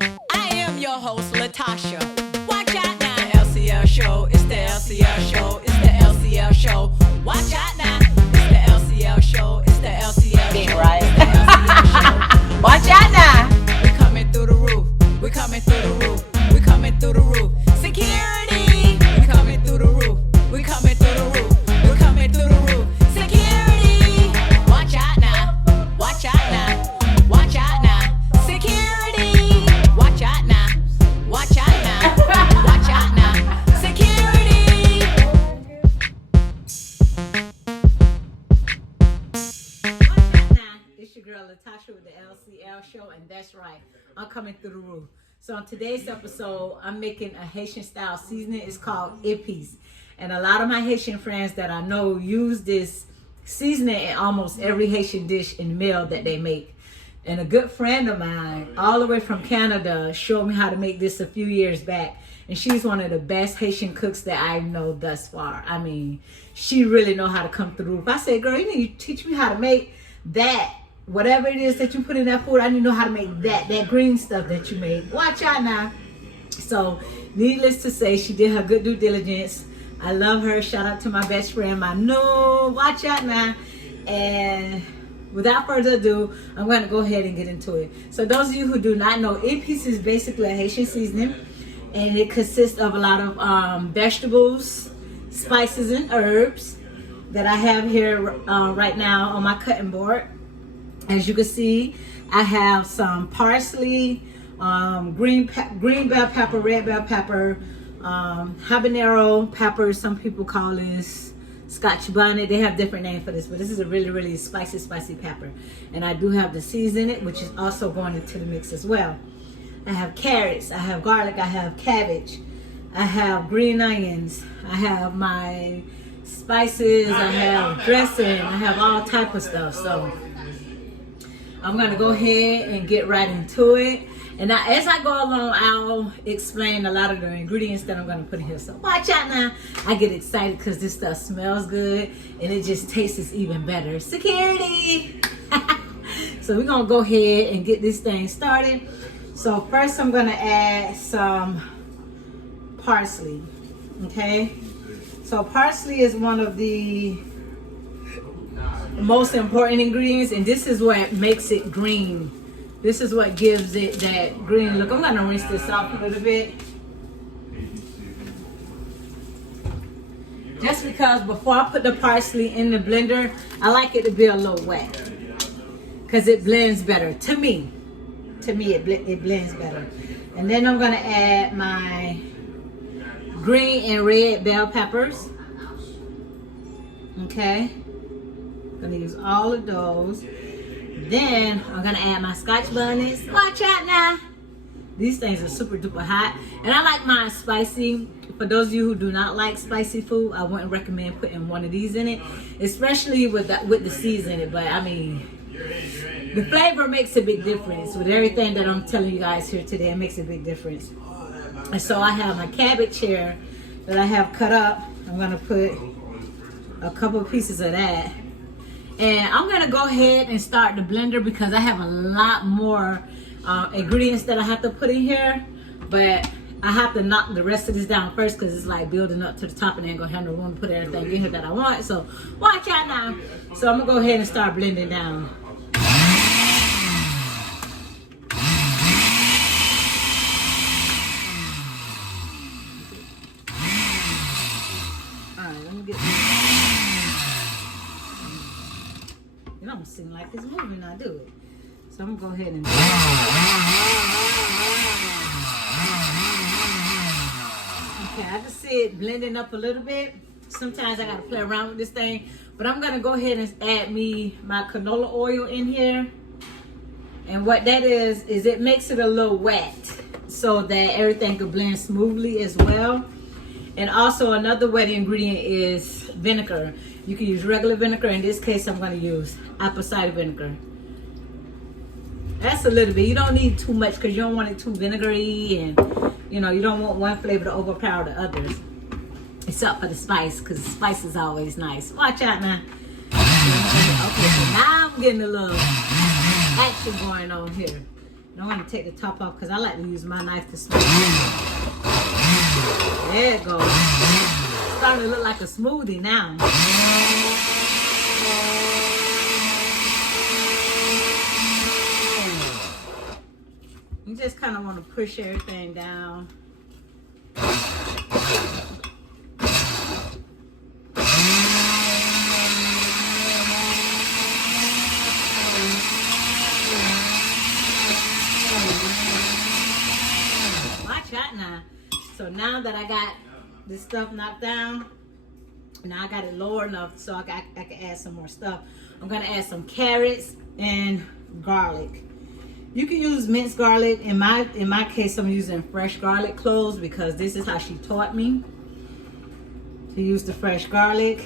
I am your host, LaTasha. Watch out now. The LCL show. It's the LCL show. It's the LCL show. Watch out now. It's the LCL show. It's the LCL Being show. right. It's the LCL show. Watch out now. We coming through the roof. We coming through the roof. We coming through the roof. Security. We coming through the roof. We coming through the roof. We coming through the roof. Security. Watch out now. Watch out now. Watch out now. Security. Watch out now. Watch out now. Watch out now. Security. Watch out now. It's your girl LaTasha with the LCL show, and that's right, I'm coming through the roof. So on today's episode, I'm making a Haitian style seasoning. It's called Épices. And a lot of my Haitian friends that I know use this seasoning in almost every Haitian dish and meal that they make. And a good friend of mine, all the way from Canada, showed me how to make this a few years back. And she's one of the best Haitian cooks that I know thus far. I mean, she really know how to come through. If I said, girl, you need to teach me how to make that. Whatever it is that you put in that food, I need to know how to make that green stuff that you made. Watch out now. So, needless to say, she did her good due diligence. I love her. Shout out to my best friend, my no. Watch out now. And without further ado, I'm going to go ahead and get into it. So, those of you who do not know, Épices is basically a Haitian seasoning. And it consists of a lot of vegetables, spices, and herbs that I have here right now on my cutting board. As you can see, I have some parsley, green bell pepper, red bell pepper, habanero pepper. Some people call this Scotch bonnet. They have different names for this, but this is a really, really spicy pepper. And I do have the seeds in it, which is also going into the mix as well. I have carrots, I have garlic, I have cabbage, I have green onions, I have my spices, I have dressing, I have all type of stuff. So I'm going to go ahead and get right into it. And now, as I go along, I'll explain a lot of the ingredients that I'm going to put in here. So watch out now. I get excited because this stuff smells good and it just tastes even better. Security! So we're going to go ahead and get this thing started. So first I'm going to add some parsley. Okay? So parsley is one of the most important ingredients, and this is what makes it green. This is what gives it that green look. I'm going to rinse this off a little bit, just because before I put the parsley in the blender, I like it to be a little wet because it blends better. To me it blends better. And then I'm going to add my green and red bell peppers. Okay, gonna use all of those. Then I'm gonna add my Scotch bonnets. Watch out now. These things are super duper hot, and I like mine spicy. For those of you who do not like spicy food, I wouldn't recommend putting one of these in it, especially with the seeds in it. But I mean, the flavor makes a big difference with everything that I'm telling you guys here today. It makes a big difference. And so I have my cabbage here that I have cut up. I'm gonna put a couple of pieces of that. And I'm gonna go ahead and start the blender because I have a lot more ingredients that I have to put in here, but I have to knock the rest of this down first because it's like building up to the top and then gonna have no room to put everything in here that I want. So watch out now. So I'm gonna go ahead and start blending down. Alright, let me get this. It don't seem like it's moving, I do it. So I'm gonna go ahead and do it. Okay, I can see it blending up a little bit. Sometimes I gotta play around with this thing, but I'm gonna go ahead and add me my canola oil in here. And what that is it makes it a little wet so that everything can blend smoothly as well. And also another wet ingredient is vinegar. You can use regular vinegar. In this case, I'm going to use apple cider vinegar. That's a little bit. You don't need too much because you don't want it too vinegary, and you know, you don't want one flavor to overpower the others. Except for the spice, because the spice is always nice. Watch out now. Okay, so now I'm getting a little action going on here. I'm going to take the top off because I like to use my knife to smooth it. There it goes. It's starting to look like a smoothie now. You just kind of want to push everything down. Now, so now that I got this stuff knocked down, now I got it lower enough so I can add some more stuff. I'm gonna add some carrots and garlic. You can use minced garlic. In my case, I'm using fresh garlic cloves because this is how she taught me to use the fresh garlic.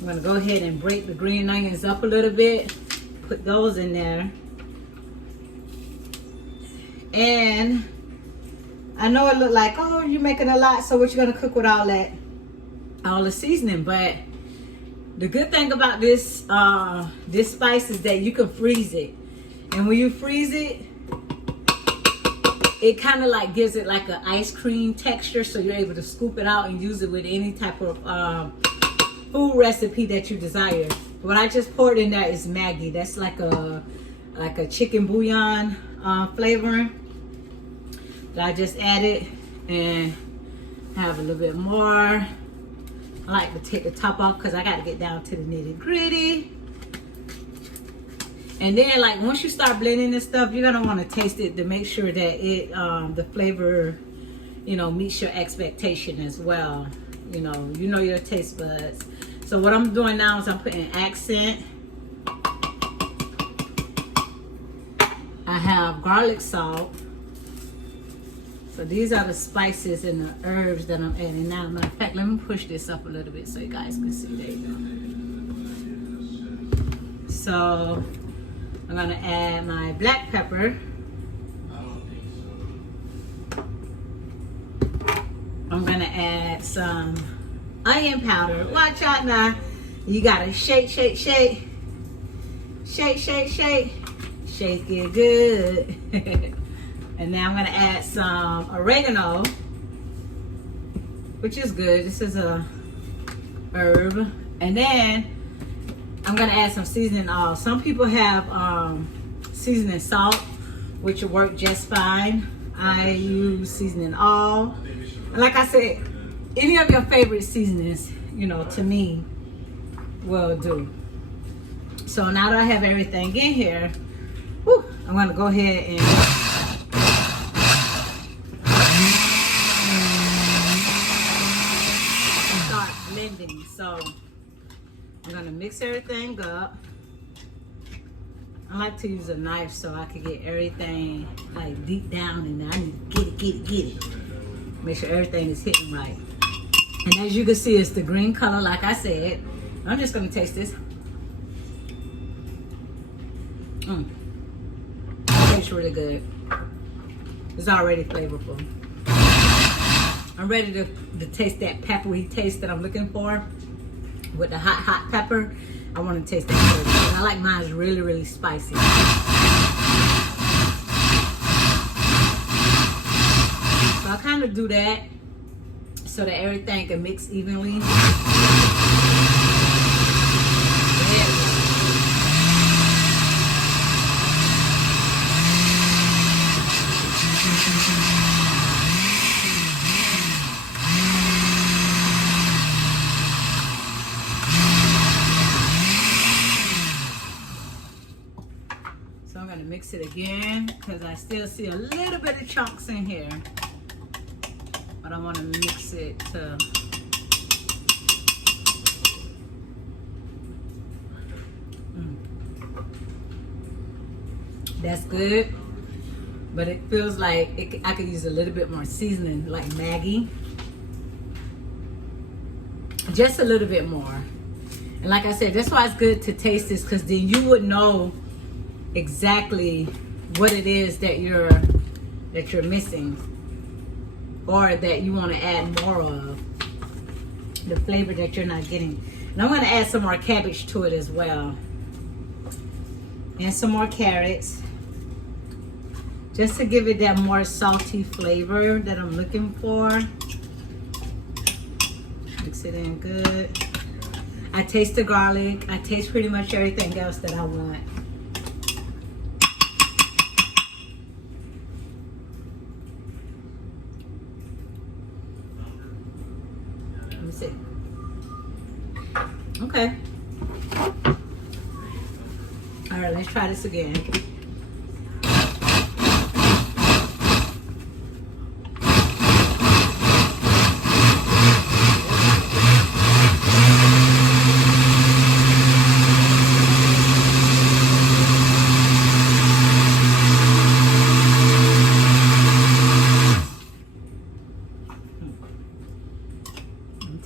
I'm gonna go ahead and break the green onions up a little bit, put those in there, and I know it looked like, oh, you're making a lot, so what you gonna cook with all that, all the seasoning? But the good thing about this this spice is that you can freeze it, and when you freeze it, it kind of like gives it like an ice cream texture, so you're able to scoop it out and use it with any type of food recipe that you desire. What I just poured in there is Maggi. That's like a chicken bouillon flavoring that I just added, and have a little bit more. I like to take the top off because I got to get down to the nitty gritty. And then, like, once you start blending this stuff, you're gonna want to taste it to make sure that it the flavor, you know, meets your expectation as well. You know your taste buds. So what I'm doing now is I'm putting accent. I have garlic salt. So these are the spices and the herbs that I'm adding now. Matter of fact, let me push this up a little bit so you guys can see. There you go. So I'm gonna add my black pepper. I'm gonna add some onion powder. Watch out now. You gotta shake, shake, shake. Shake, shake, shake. Shake it good. And now I'm gonna add some oregano, which is good. This is a herb. And then I'm gonna add some seasoning oil. Some people have seasoning salt, which will work just fine. I use seasoning oil. And like I said, any of your favorite seasonings, you know, to me, will do. So now that I have everything in here, I'm gonna go ahead and start blending. So I'm gonna mix everything up. I like to use a knife so I can get everything like deep down in there. I need to get it. Make sure everything is hitting right. And as you can see, it's the green color, like I said. I'm just gonna taste this. Tastes really good. It's already flavorful. I'm ready to taste that peppery taste that I'm looking for. With the hot pepper, I want to taste that flavor. I like mine really, really spicy. So I kind of do that so that everything can mix evenly. So I'm going to mix it again because I still see a little bit of chunks in here. But I want to mix it to That's good, but it feels like I could use a little bit more seasoning, like Maggi. Just a little bit more. And like I said, that's why it's good to taste this, because then you would know exactly what it is that you're missing, or that you want to add more of, the flavor that you're not getting. And I'm going to add some more cabbage to it as well, and some more carrots. just to give it that more salty flavor that I'm looking for. Mix it in good. I taste the garlic. I taste pretty much everything else that I want. Let me see. Okay. All right, let's try this again.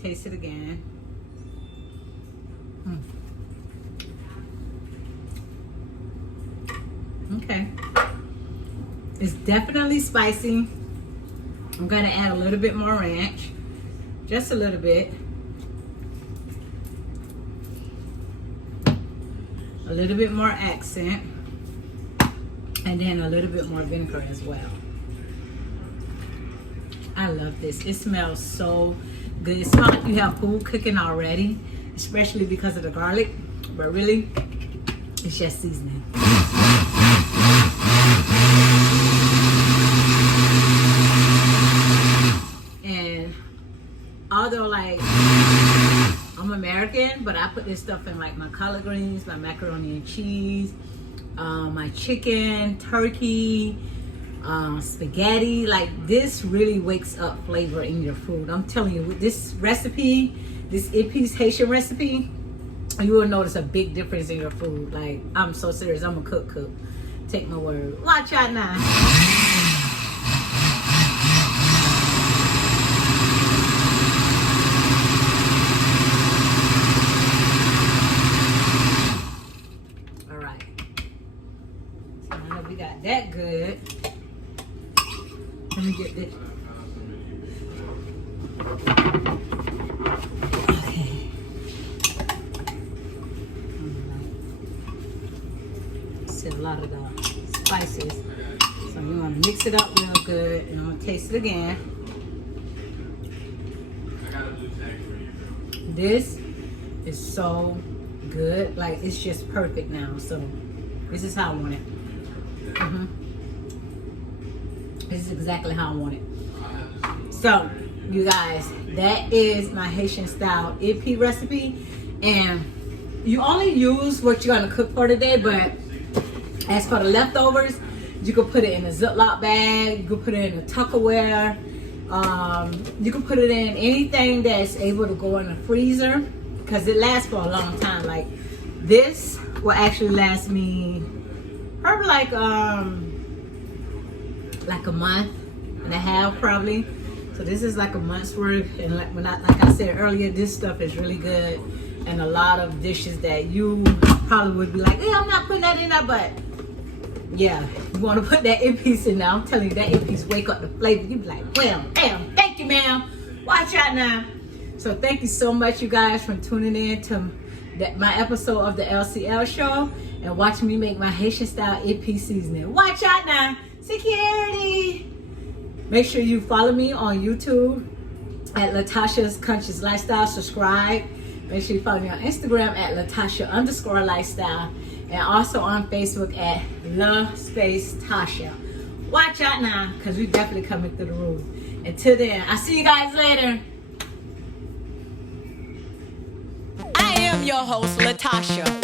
Taste it again. Okay. It's definitely spicy. I'm gonna add a little bit more ranch. Just a little bit. A little bit more accent. And then a little bit more vinegar as well. I love this. It smells so good. It smells like you have food cooking already, especially because of the garlic, but really, it's just seasoning. And although like I'm American, but I put this stuff in like my collard greens, my macaroni and cheese, my chicken, turkey, spaghetti. Like this really wakes up flavor in your food. I'm telling you, with this recipe, this Epic Haitian recipe, you will notice a big difference in your food. Like, I'm so serious. I'm a cook. Take my word. Watch out now. All right. So now that we got that good, let me get this. Okay. See a lot of the spices. So you want to mix it up real good. And I'm going to taste it again. This is so good. Like, it's just perfect now. So this is how I want it. This is exactly how I want it. So, you guys, that is my Haitian style Epic recipe. And you only use what you're going to cook for today, but as for the leftovers, you can put it in a Ziploc bag, you can put it in a Tupperware, you can put it in anything that's able to go in the freezer, because it lasts for a long time. Like, this will actually last me probably like a month and a half probably. So this is like a month's worth. And like I said earlier, this stuff is really good. And a lot of dishes that you probably would be like, I'm not putting that in there, but yeah, you want to put that Epic in there. I'm telling you, that Epic wake up the flavor. You be like, well, damn, thank you, ma'am. Watch out now. So thank you so much, you guys, for tuning in to my episode of the LCL show and watching me make my Haitian style Epic seasoning. Watch out now. Security. Make sure you follow me on YouTube at LaTasha's Conscious Lifestyle. Subscribe. Make sure you follow me on Instagram at LaTasha_lifestyle. And also on Facebook at LaSpaceTasha. Watch out now, because we definitely coming through the roof. Until then, I'll see you guys later. I am your host, LaTasha.